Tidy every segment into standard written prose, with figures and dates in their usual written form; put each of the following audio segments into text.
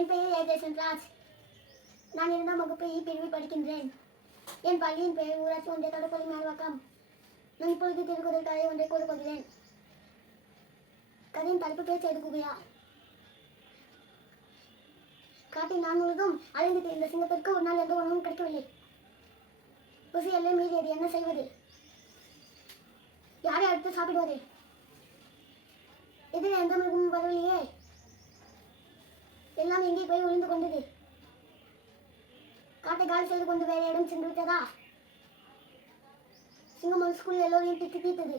என் பெயர் ஏதேசன் ராஜ். நான் 2ஆம் வகுப்பு இ பிரிவில் படிக்கின்றேன். என் பள்ளியின் பெயர் ஊராட்சி ஒன்றிய தொடர்பள்ளி மேல்வாக்கம். நான் இப்பொழுது திருக்குறள் கதை ஒன்றை கூறப் போகிறேன். கதையின் தலைப்பு பேர் செய்து குகையா. காட்டில் நான் முழுதும் அலைந்து திரிந்த சிங்கத்திற்கு ஒரு நாள் எந்த உணவும் கிடைக்கவில்லை. ருசி எல்லை மீறியது. என்ன செய்வது? யாரை அடுத்து சாப்பிடுவது? எதிரே எந்த மிருகமும் வரவில்லையே. எல்லாம் எங்கே போய் ஒளிந்து கொண்டது? காட்டை காலி செய்து கொண்டு வேற இடம் சென்று விட்டதா? சிங்கம் ஒரு ஸ்கூலில் எல்லோரையும் திட்டு தீர்த்தது.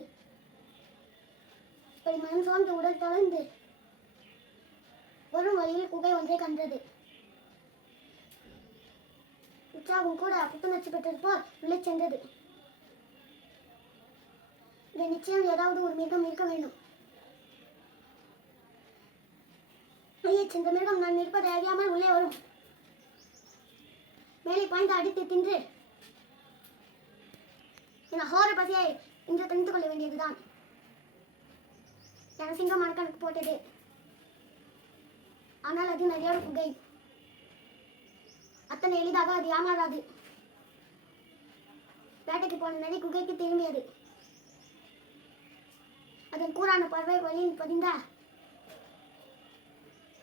இப்படி மனம் சோர்ந்து உடல் தளர்ந்து வரும் வழியில் குகை ஒன்றை கண்டது. உற்சாகம் கூட புத்துணர்ச்சி பெற்றது போல் உள்ளே சென்றது. இங்கே நிச்சயம் ஏதாவது ஒரு மிருகம் இருக்க வேண்டும். வெளியே சென்ற மிருகம் நான் இருப்பதை அறியாமல் உள்ளே வரும். மேலே பாய்ந்து அடித்து தின்று என் அகோர பசியை இன்று தணித்துக் கொள்ள வேண்டியதுதான் என சிங்கம் மனக்கணக்கு போட்டது. ஆனால் அது நதியோட குகை. அத்தனை எளிதாக அது ஏமாறாது. வேட்டைக்கு போன நதி குகைக்கு திரும்பியது. அதன் கூரான பார்வை வழியில் பதிந்த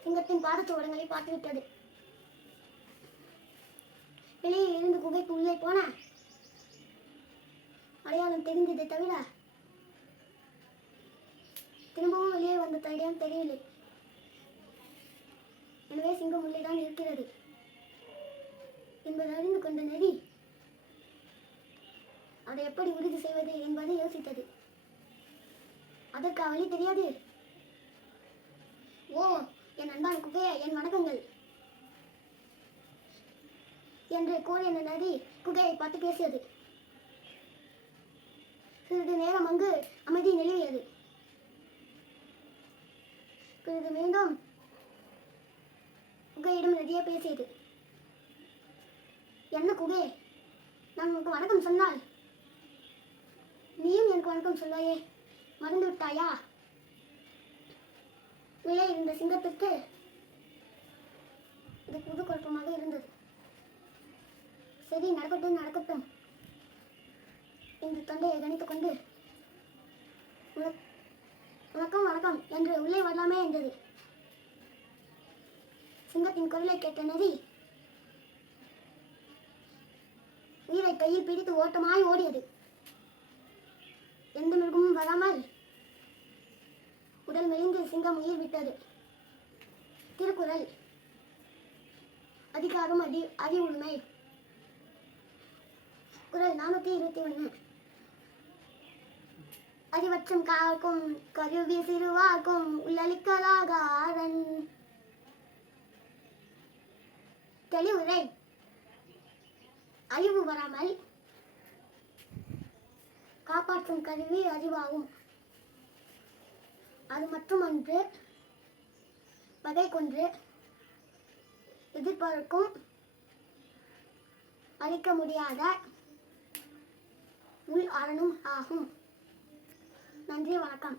சிங்கத்தின் பாதச்சுவடங்களை பார்த்துவிட்டது. வெளியில் இருந்து குகைக்கு உள்ளே போன அடையாளம் தெரிந்ததை தவிர திரும்பவும் வெளியே வந்த தடையம் தெரியவில்லை. எனவே சிங்கம் உள்ளேதான் இருக்கிறது என்பதை அறிந்து கொண்ட நரி அதை எப்படி உறுதி செய்வது என்பதை யோசித்தது. அதற்கு வழி தெரியாது. ஓ என் அன்பான குகையே, என் வணக்கங்கள் என்று கூறிய நரி குகையை பார்த்து பேசியது. சிறிது நேரம் அங்கு அமைதி நிலவியது. பிறகு மீண்டும் குகையிடம் நதியே பேசியது. என்ன குகை, நான் உனக்கு வணக்கம் சொன்னால் நீயும் எனக்கு வணக்கம் சொல்வாயே, மறந்து விட்டாயா? உள்ளே இருந்த சிங்கத்திற்கு இது புது குழப்பமாக இருந்தது. சரி, நடக்கட்டும் நடக்கட்டும் என்று தொண்டையை கணித்துக் கொண்டு வணக்கம் வணக்கம் என்று உள்ளே வரலாமே என்றது. சிங்கத்தின் குரலை கேட்ட நரி உயிரை கையில் பிடித்து ஓட்டமாய் ஓடியது. எந்த மிருகமும் வராமல் உடல் மெலிந்து சிங்கம் உயிர் விட்டது. திருக்குறள் அதிகாரம் அறிவுரிமை. குறள் 421. அறிவற்றம் காக்கும் கருவி சிறுவாக்கும் உள்ளளிக்கலாக ஆரன். தெளிவுரை. அழிவு வராமல் காப்பாற்றும் கருவி அறிவாகும். அது மட்டுமன்று, பகை கொன்று எதிர்பார்க்கும் அழிக்க முடியாத உள் அரணும் ஆகும். நன்றி, வணக்கம்.